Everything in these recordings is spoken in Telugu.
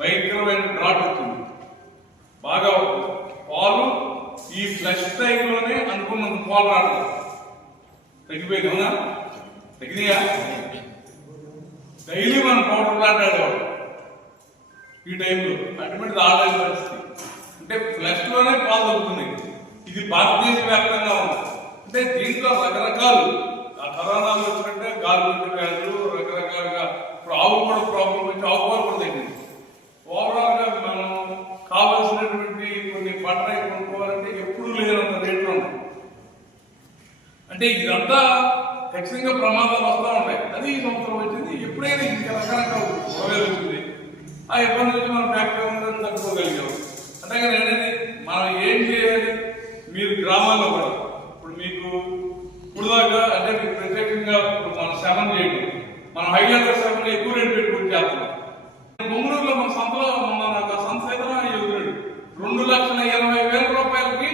భయంకరమైన డ్రాట్ అవుతుంది. బాగా పాలు ఈ ఫ్లష్ టైంలోనే అనుకున్నంత పాలు రావడం తగ్గిపోయింది అవునా? తగ్గినాయా? డైలీ మనం పౌడర్ ప్లాంట్ ఆడేవాడు ఈ టైంలో అటువంటి ఆడని పరిస్థితి. అంటే ఫ్లష్లోనే పాలు దొరుకుతున్నాయి. ఇది భారతదేశ వ్యాప్తంగా ఉంది. అంటే దీంట్లో రకరకాలు ఆ కరోనాలు వచ్చినట్టే గాలి వ్యాధులు రకరకాలుగా ఖచ్చితంగా ప్రమాదాలు వస్తూ ఉంటాయి. అది ఈ సంవత్సరం వచ్చింది ఎప్పుడైనా ఇంకా రకరకాల గొడవలు వచ్చింది ఆ ఇబ్బంది నుంచి మనం ఫ్యాక్టరీ తట్టుకోగలిగాం. అంతేగాని అనేది మనం ఏం చేయాలి? మీరు గ్రామాల్లో కూడా. ఇప్పుడు మీకు ఇప్పుడుదాకా అంటే మీకు ప్రత్యేకంగా ఇప్పుడు మనం శ్రమం చేయడం మనం హైలైటర్ శ్రమని ఎక్కువ రేటు పెట్టుకుని చేస్తున్నాం. బొమ్మలూరులో మన సంతలో మన నాకు సంత ఎదురా ఎదురాడు రెండు లక్షల ఇరవై వేల రూపాయలకి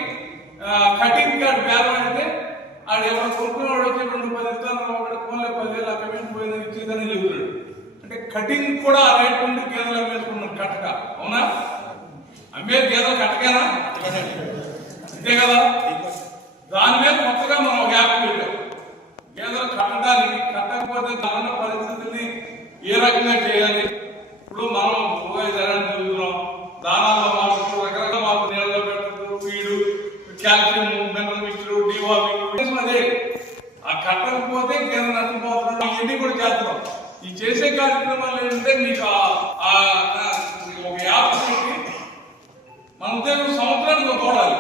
కటింగ్ కార్డ్ పేద ఆడు ఎవరు కొనుక్కున్నాడు వచ్చి రెండు పది ఇస్తాను ఒకటి వేలు పదివేలు అకమెంట్ పోయిందని ఇచ్చేదని చెబుతున్నాడు అంటే కటింగ్ కూడా ఆ రేట్ నుండి గేదెలు అమ్మేసుకున్నాం కట్టక. అవునా? అమ్మే గేదెలు కట్టకేనా? అంతే కదా దాని మీద కొత్తగా మనం ఒక యాప్ పెట్టాం గేదెలు కట్టడానికి కట్టకపోతే దాని పరిస్థితిని ఏ రకంగా చేయాలి ఇప్పుడు మనం పోయి జనాన్ని చూస్తున్నాం దానాల్లో మార్పు రకరకాల మార్పు నీళ్ళలో పెట్టదు feed calcium mineral mixture deworming అదే ఆ కట్టకపోతే గేదెలు నష్టపోతున్నాం ఇవన్నీ కూడా చేస్తున్నాం ఈ చేసే కార్యక్రమాలు ఏంటంటే మీకు ఆ- ఒక యాప్ మన ఉద్యోగం సంవత్సరానికి తోడాలి.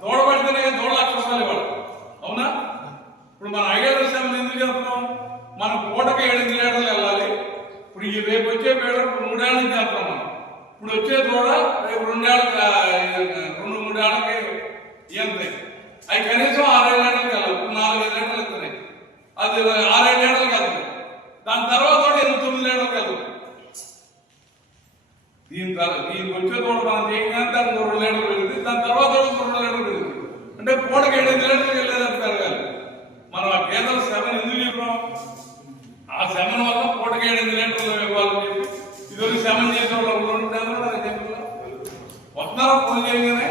తోడబడితేనే కానీ తోడ లక్ష ఇవ్వాలి. అవునా? ఇప్పుడు మన ఐదు విషయాలు ఎందుకు చేస్తున్నాం? మనం పూటకి ఏడు లీటర్లు వెళ్ళాలి. ఇప్పుడు ఈ రేపు వచ్చే పేడ మూడేళ్ళ నుంచి చేస్తున్నాం మనం. ఇప్పుడు వచ్చే తోడ రేపు రెండేళ్ళకి ఆ, రెండు మూడేళ్ళకి ఇవ్వండి అవి కనీసం ఆరేడు లీటర్లకు వెళ్ళాలి ఇప్పుడు నాలుగైదు లీటర్లు ఇస్తున్నాయి అది ఆరేడు లీటర్లకు వెళ్తుంది దాని తర్వాత కూడా ఎనిమిది తొమ్మిది లీటర్లకు వెళ్తుంది దీని తర్వాత దీనికి వచ్చే తోట మనం చేయగానే దానికి రెండు లీటర్లు పెరుగుతుంది దాని తర్వాత రెండు లీటర్లు పెరుగుతుంది అంటే పూటకి ఏడు లీటర్లు వెళ్ళేదాన్ని పెరగాలి మనం ఆ గేదెల శ్రమను ఎందుకు చెప్పాం ఆ శ్రమను వల్ల పూటకి ఏడు లీటర్లు ఇవ్వాలని చెప్పి. ఇది శ్రమం చేసే వాళ్ళు చెప్పాలా? వస్తున్నారా ఫోన్ చేయగానే?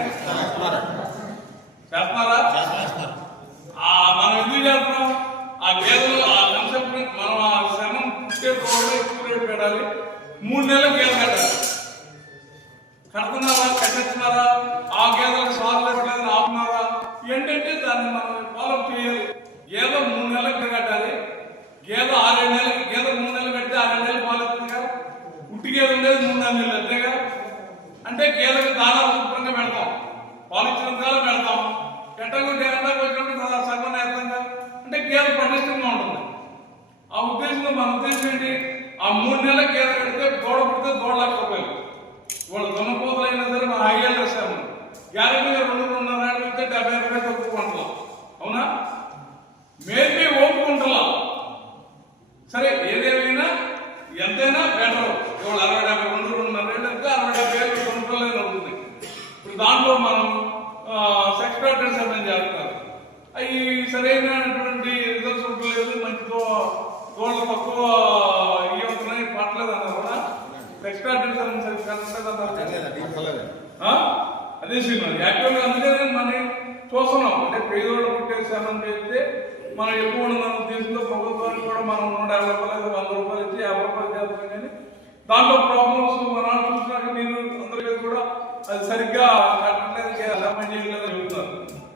చేస్తున్నారా? ఆ మనం ఎందుకు చేస్తున్నాం? ఆ గేదెలు ఆ కన్సెప్ట్ మనం ఆ శ్రమం ఎక్కువ రేటు పెట్టాలి. మూడు నెలలు గేదె కట్టాలి కడుతున్నారా కట్టిస్తున్నారా ఆ గేదెలకు సాగులేదు గేదెలు ఆపుతున్నారా ఏంటంటే దాన్ని మనం ఫాలో చేయాలి గేదె మూడు నెలలకు కట్టాలి గేదె ఆరేడు నెలలు గేదె మూడు నెలలు కడితే ఆరేడు నెలలు పాలు వస్తుందిగా పుట్టి గేదె ఉండేది మూడు నాలుగు నెలలు అంతేగా అంటే గేదెకి దానాలు శుభ్రంగా పెడతాం. పాలు ఇచ్చిన పెడతాం. పెట్టకుంటే ఎండకు వచ్చినప్పుడు సగం అంటే గేదె పటిష్టంగా ఉంటుంది. ఆ ఉద్దేశంలో మన ఉద్దేశం ఏంటి? ఆ మూడు నెలల గేదె పెడితే దూడ పుడితే దూడ లక్ష రూపాయలు వాళ్ళు దొన్న అయినా సరే మన ఐదేళ్ళు వేసాము గ్యారెంటీగా రెండు దాంట్లో మనం సెక్స్ ప్యాటర్న్స్ ఏమైనా చేస్తారు అవి సరైనటువంటి రిజల్ట్స్ ఉండలేదు మంచితో గోళ్ళ తక్కువ ఇవి అవుతున్నాయి పట్టలేదు అన్నారు కూడా సెక్స్ ప్యాటర్న్స్ ఏమైనా కరెక్ట్ అన్నారు ఆ? అదే సినిమా. యాక్చువల్గా అందుకనే మనం చూస్తున్నాం. అంటే పేదోళ్ళు పుట్టేసామని చెప్తే మనం ఎక్కువ ఉండాలన్న ఉద్దేశంతో ప్రభుత్వానికి కూడా మనం నూట యాభై రూపాయలు వంద రూపాయలు ఇచ్చి యాభై రూపాయలు చేస్తాం కానీ దాంట్లో ప్రాబ్లమ్స్ మనం చూసినాక మీరు అందరికీ కూడా అది సరిగ్గా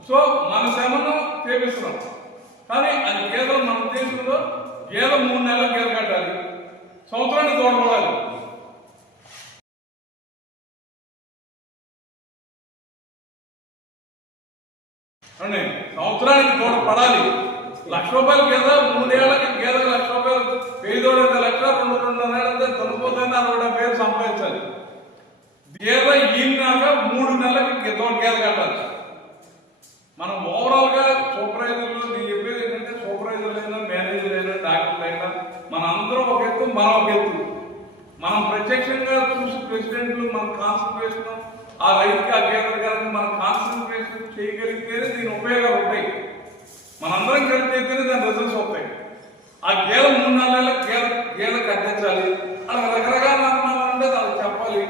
సో మన శ్రమను చేపిస్తున్నాం కానీ అది కేవలం మన ఉద్దేశంలో కేవలం మూడు నెలల గేదె కట్టాలి. సంవత్సరానికి తోడపడాలి సంవత్సరానికి తోడపడాలి లక్ష రూపాయలు గేద మూడేళ్ళకి గేదె లక్ష రూపాయలు వెయ్యి తోడ లక్ష రెండు రెండున్నర తొలిపోతుంది అరవై డెబ్బై వేలు సంపాదించాలి గేద ఈనాక మూడు నెలలకి గేద గేద కట్టాలి మనం ఓవరాల్గా సూపర్వైజర్లు నేను చెప్పేది ఏంటంటే సూపర్వైజర్ అయినా మేనేజర్ అయినా డాక్టర్ అయినా మన అందరం ఒక ఎత్తు మనం ప్రత్యక్షంగా చూసి ప్రెసిడెంట్లు మన కాన్సన్ట్రేషన్ ఆ రైతుకి ఆ గేదర్ గారికి మనం కాన్సన్ట్రేషన్ చేయగలిగితేనే దీని ఉపయోగాలు ఉంటాయి. మనందరం కలిసి అయితేనే దాని రిజల్ట్స్ వస్తాయి. ఆ గేల మూడు నాలుగు గేల గేల కట్టించాలి. అలా రకరకాల అనుమానాలు ఉంటే అది చెప్పాలి.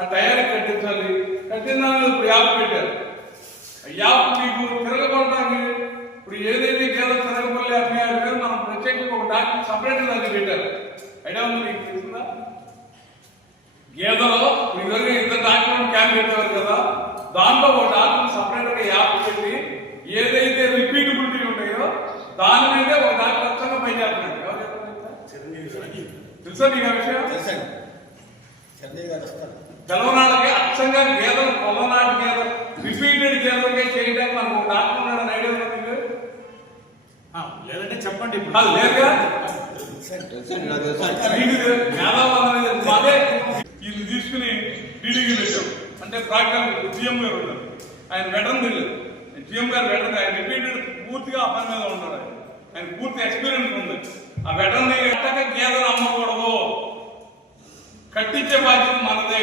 ఆ టైర్ కట్టించాలి. కట్టిన దాని మీద ఇప్పుడు యాప్ పెట్టారు. యాప్ మీకు తిరగబడటానికి ఇప్పుడు ఏదైతే గేదెలు తిరగబల్లి అమ్మాయి మనం ప్రత్యేకంగా ఒక డాక్టర్ సపరేట్ దాన్ని పెట్టారు. ఐడియా ఉంది మీకు తెలిసిందా? గేదలో ఇదివరకు ఇద్దరు డాక్టర్ క్యాంప్ పెట్టేవారు కదా. దాంట్లో ఒక డాక్టర్ సపరేట్ యాప్ పెట్టి ఏదైతే రిపీటబిలిటీ ఉంటాయో దాని మీదే ఒక డాక్టర్ అచ్చంగా పనిచేస్తున్నాడు ఎవరు చెప్పండి? తెలుసా మీకు ఆ విషయం? తెలంగాణకి అచ్చంగా గేదలు పొలనాటి గేదలు రిపీటెడ్ గేదలుగా చేయడానికి మనకు డాక్టర్ ఐడియా లేదంటే చెప్పండి ఇప్పుడు. వీళ్ళు తీసుకుని డీడీకి పెట్టాం అంటే ప్రాగ్రామ్ జిఎం గారు ఉన్నారు. ఆయన వెటరన్ తెలియదు జిఎం గారు వెటరన్ ఆయన రిపీటెడ్ పూర్తిగా ఆ పని మీద ఉన్నాడు ఆయన. ఆయన పూర్తి ఎక్స్పీరియన్స్ ఉంది. ఆ వెటరన్ ఎట్టక గేదెలు అమ్మకూడదు. కట్టించే బాధ్యత మనదే.